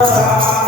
Música